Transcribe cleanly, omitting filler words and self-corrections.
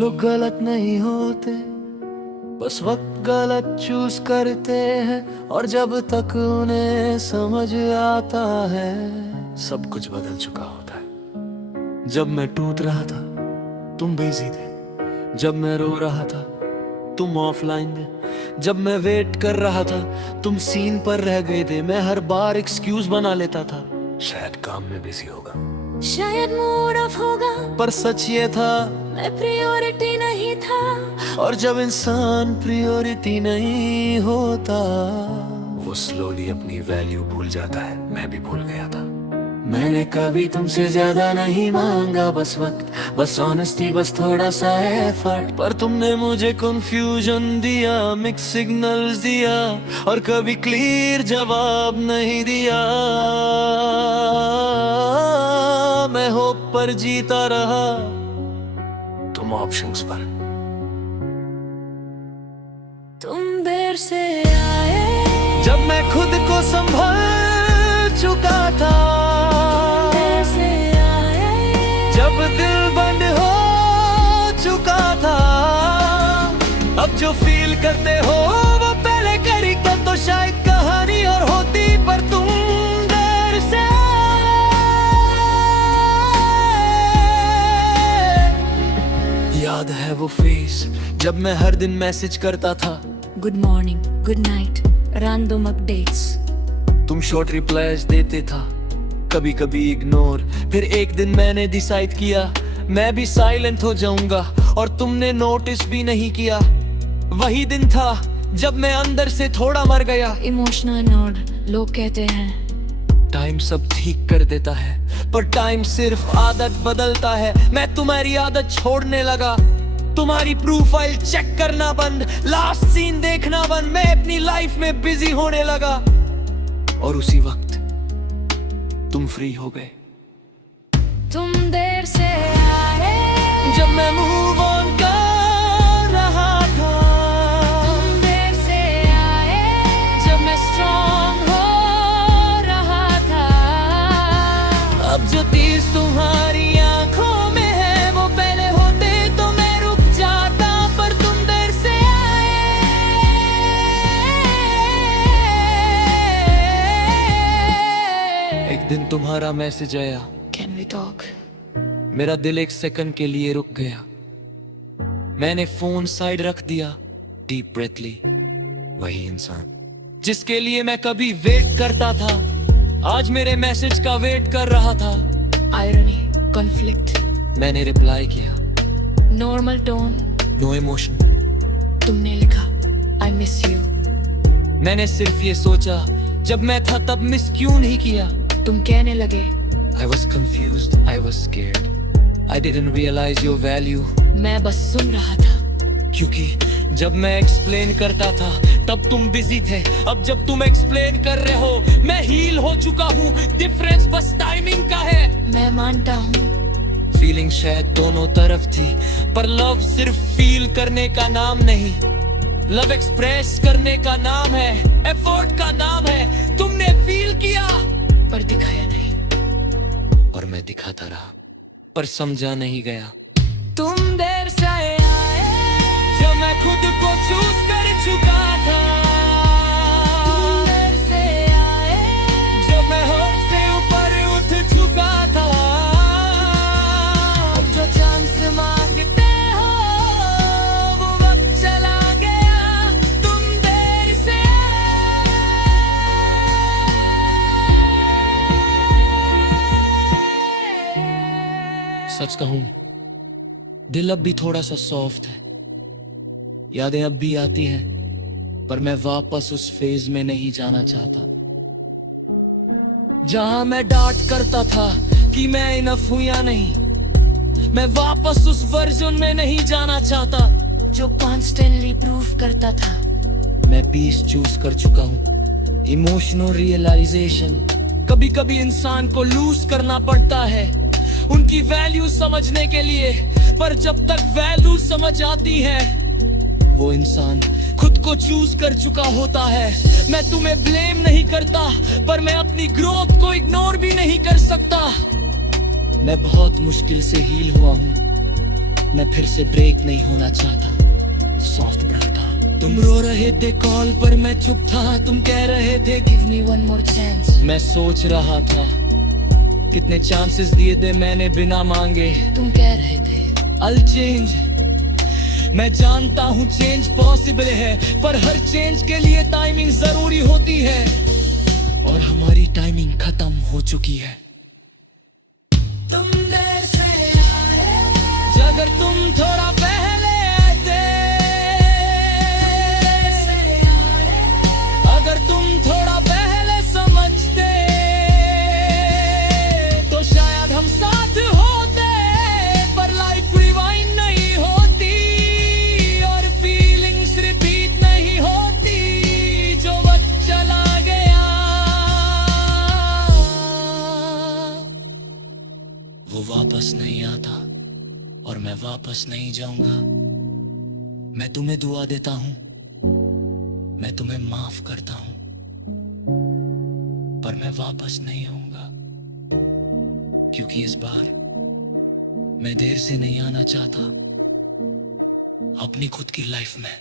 लोग गलत नहीं होते, बस वक्त गलत चूज करते हैं, और जब तक उन्हें समझ आता है सब कुछ बदल चुका होता है। जब मैं टूट रहा था तुम बिजी थे, जब मैं रो रहा था तुम ऑफलाइन थे, जब मैं वेट कर रहा था तुम सीन पर रह गए थे। मैं हर बार एक्सक्यूज बना लेता था, शायद काम में बिजी होगा, शायद मूड ऑफ होगा, पर सच ये था मैं प्रायोरिटी नहीं था। और जब इंसान प्रायोरिटी नहीं होता वो स्लोली अपनी वैल्यू भूल जाता है। मैं भी भूल गया था। मैंने कभी तुमसे ज्यादा नहीं मांगा, बस वक्त, बस ऑनेस्टी, बस थोड़ा सा एफर्ट, पर तुमने मुझे कंफ्यूजन दिया, मिक्स सिग्नल्स दिया, और कभी क्लियर जवाब नहीं दिया। मैं होप पर जीता रहा, तुम ऑप्शंस पर। तुम देर से आए जब मैं खुद को संभल चुका था, देर से आए जब दिल बंद हो चुका था, अब जो फील करते हो वो पहले करी कर तो शायद कहानी और होती, पर तुम देर से आए। याद है वो फेस जब मैं हर दिन मैसेज करता था, good morning, good night, random updates. तुम शॉर्ट रिप्लाईज देते था, कभी कभी इग्नोर। फिर एक दिन मैंने डिसाइड किया मैं भी साइलेंट हो जाऊंगा, और तुमने नोटिस भी नहीं किया। वही दिन था जब मैं अंदर से थोड़ा मर गया। इमोशनल नोड लोग कहते हैं टाइम सब ठीक कर देता है, पर टाइम सिर्फ आदत बदलता है। मैं तुम्हारी आदत छोड़ने लगा, तुम्हारी प्रोफाइल चेक करना बंद, लास्ट सीन देखना बंद। मैं अपनी लाइफ में बिजी होने लगा, और उसी वक्त तुम फ्री हो गए। तुम देर से आए जब मैं मूव ऑन कर रहा था, तुम देर से आए जब मैं स्ट्रांग हो रहा था, अब जो तीस तुम्हारी आंखों में है वो पहले होते तो मैं रुक जाता, पर तुम देर से आए। एक दिन तुम्हारा मैसेज आया, कैन वी टॉक। मेरा दिल एक सेकंड के लिए रुक गया। मैंने फोन साइड रख दिया, डीप ब्रेथ ली। वही इंसान जिसके लिए मैं कभी वेट करता था आज मेरे मैसेज का वेट कर रहा था। Irony, conflict. मैंने रिप्लाई किया, नॉर्मल टोन। No emotion. तुमने लिखा आई मिस यू। मैंने सिर्फ ये सोचा जब मैं था तब मिस क्यों नहीं किया। तुम कहने लगे I was confused, I was scared, I didn't realize your value। मैं बस सुन रहा था। क्योंकि जब मैं एक्सप्लेन करता था तब तुम बिजी थे, अब जब तुम एक्सप्लेन कर रहे हो मैं हील हो चुका हूँ। डिफरेंस बस टाइमिंग का है। मैं मानता हूँ फीलिंग शायद दोनों तरफ थी, पर लव सिर्फ फील करने का नाम नहीं, लव एक्सप्रेस करने का नाम है, एफर्ट का नाम है। तुमने फील किया पर दिखाया नहीं, और मैं दिखाता रहा पर समझा नहीं गया। तुम देर से आए जब मैं खुद को चूज कर चुका था, तुम देर से आए जब मैं होठ से ऊपर उठ चुका था, अब जो चांस मांगते हो वो वक्त चला गया। तुम देर से सच कहूं दिल अब भी थोड़ा सा सॉफ्ट है। यादें अब भी आती हैं, पर मैं वापस उस फेज में नहीं जाना चाहता जहां मैं डांट करता था कि मैं इनफ हूं या नहीं। मैं वापस उस वर्जन में नहीं जाना चाहता जो कॉन्स्टेंटली प्रूफ करता था। मैं पीस चूज कर चुका हूं। इमोशनल रियलाइजेशन, कभी कभी इंसान को लूज करना पड़ता है उनकी वैल्यू समझने के लिए, पर जब तक वैल्यू समझ आती है वो इंसान खुद को चूज कर चुका होता है। मैं तुम्हें ब्लेम नहीं करता, पर मैं अपनी ग्रोथ को इग्नोर भी नहीं कर सकता। मैं बहुत मुश्किल से हील हुआ हूँ, मैं फिर से ब्रेक नहीं होना चाहता, सॉफ्ट रहता। तुम रो रहे थे कॉल पर, मैं चुप था। तुम कह रहे थे give me one more chance. मैं सोच रहा था कितने चांसेस दिए थे मैंने बिना मांगे। तुम कह रहे थे I'll change। मैं जानता हूँ चेंज पॉसिबल है, पर हर चेंज के लिए टाइमिंग जरूरी होती है, और हमारी टाइमिंग खत्म हो चुकी है। तुम देर से आए, अगर तुम थोड़ा पहले आते, अगर तुम थोड़ा पहले समझते, तो शायद हम साथ होते। पर लाइफ रिवाइंड नहीं होती, और फीलिंग्स रिपीट नहीं होती। जो वक्त चला गया वो वापस नहीं आता, और मैं वापस नहीं जाऊंगा। मैं तुम्हें दुआ देता हूं, मैं तुम्हें माफ करता हूं, पर मैं वापस नहीं आऊंगा, क्योंकि इस बार मैं देर से नहीं आना चाहता अपनी खुद की लाइफ में।